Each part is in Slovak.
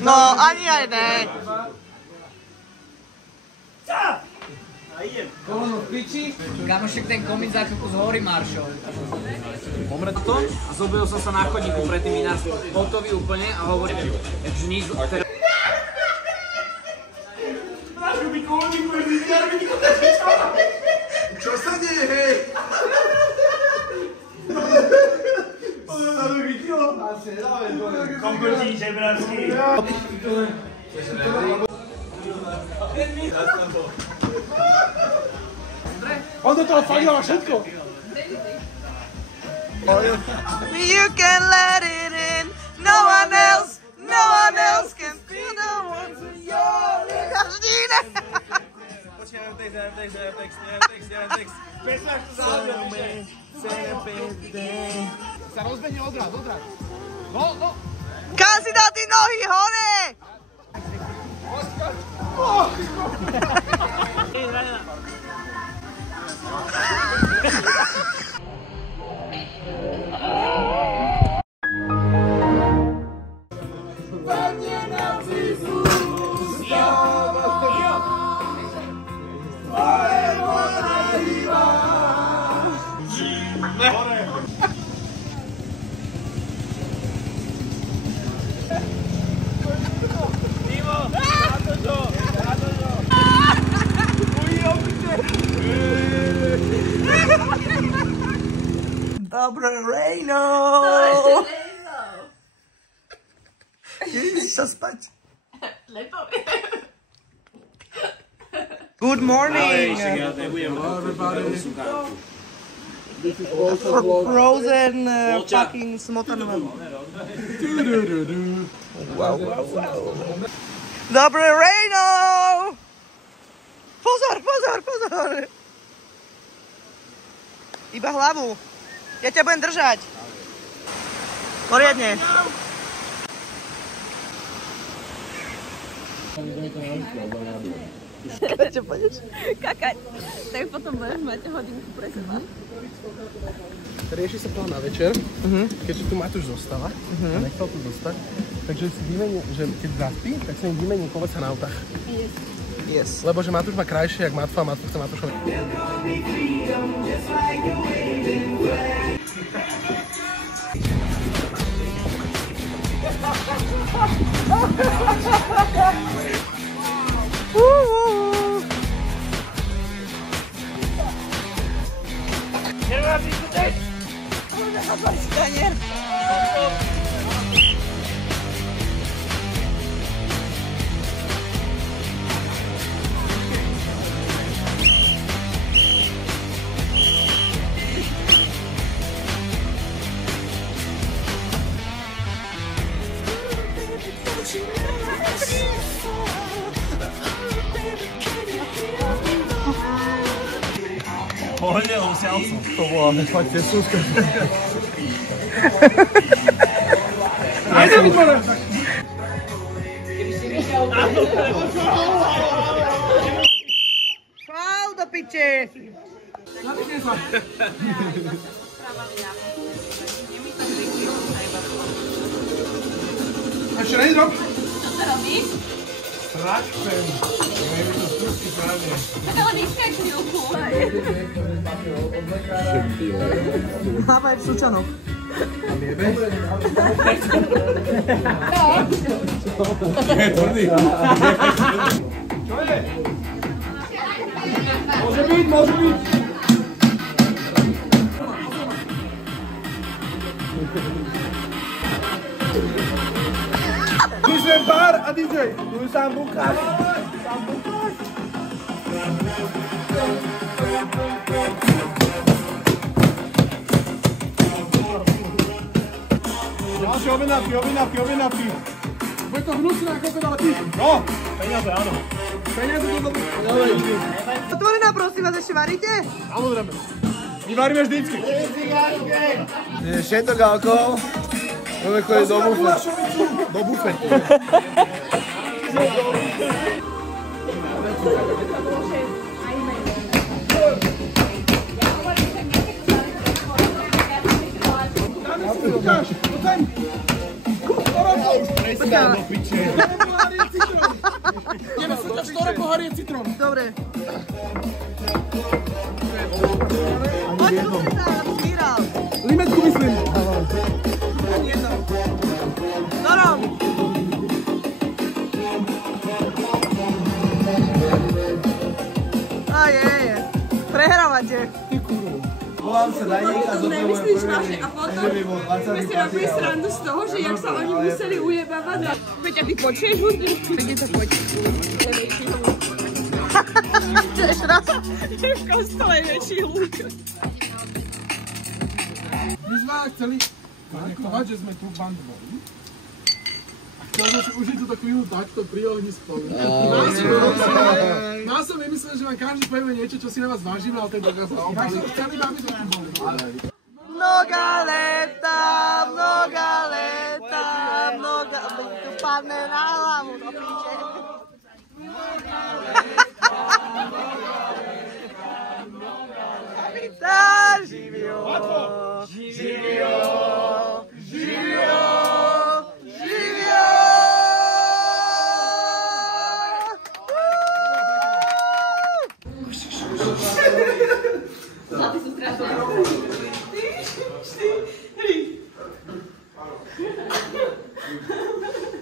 No, ani aj ne. Kamošek, ten komín za chvíľku zhorí, Maršo. A zobil som sa na chodníku pred tým vinárstvom. Hotový úplne a hovorím, že nič... Čo sa deje, hej? Konkurčí žebráčky. On do toho fakt dáva všetko. You can let it in. No one else can feel the ones in your každý ne. Sa rozbehne odraz. No. Kam si dal ty nohy hore? Dobré ráno. Ideš sa spať. Good morning. Frozen fucking smotanové. Wow. Dobré ráno. Pozor. Iba hlavu. Ja ťa budem držať. Poriadne. Čo pôjdeš? Kakať. Tak potom budeš mať hodinku pre seba. Rieši sa plán na večer, keďže tu Matúš zostala a nechcel tu zostať, takže si vymení, že keď zaspí, tak sa im vymení kolesa na autách. Yes. Lebo že Matúš má krajšie, jak Matfa, a Matfa chce Matúšovi. Pohodne, osial som. To bola fakt tesúska. Ajde, vytvore! Čau do piče! Zapíšte sa. A ešte není drop? Čo to robíš? Pračpem. Neviem, to skúšky právne. Tak ale vyskaj chvíľku. Dávaj v Sučanoch. A niebe? Je tvrdý. Čo je? Môže byť. Myslím bar a DJ. Tu sám bukáš. Ďalšie objednávky. Bude to hnusné ako obed, ale ty. No. Peniaze, áno. Peniaze to dobré. Otvorená, prosím vás, ešte varíte? Samozrejme. My varíme vždycky. Všetok alkohol. Budeme chodiť do bufy. Do bufetu. Ideme sa štore pohárie citrón. Dobre. Poď tu sa zbíral. Limetku myslím. Dorom. A je. Prehrávate. Volám sa Daník a toto je môj Nemyslíš prvý vážne a potom sme si robili srandu z toho, že jak sa oni museli ujebávať. Peťa, ty počuješ ľudí? Peťa, to poď. Čo ešte raz? Je v kostole väčší hluk. My sme chceli faktovať, že sme tu band boli. Chceli sme si užiť túto chvíľu takto pri ohni spolu. Nás som vymyslel, že vám každý povieme niečo, čo si na vás vážime, ale ten dokaz sa obali. Tak som chceli, aby sme tu boli. Mnoga leta, tu padne na hlavu, do píče. Vítá, živio, živio, živio, živio. Zlaty sú strašné.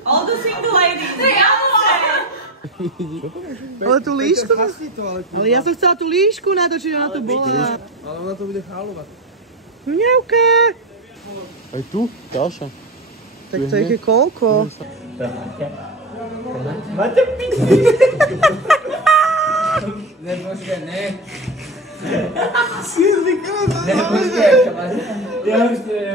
All the single ladies. Ale tú líšku? Ale ja som chcela tú líšku natočiť, ona tu bola. Ale ona to bude chálovať. Mňauka. Aj tu? Ďalšia. Tak to je koľko? Ne, počkaj, ne. Si zvykala. Ne, počkaj, ja už to je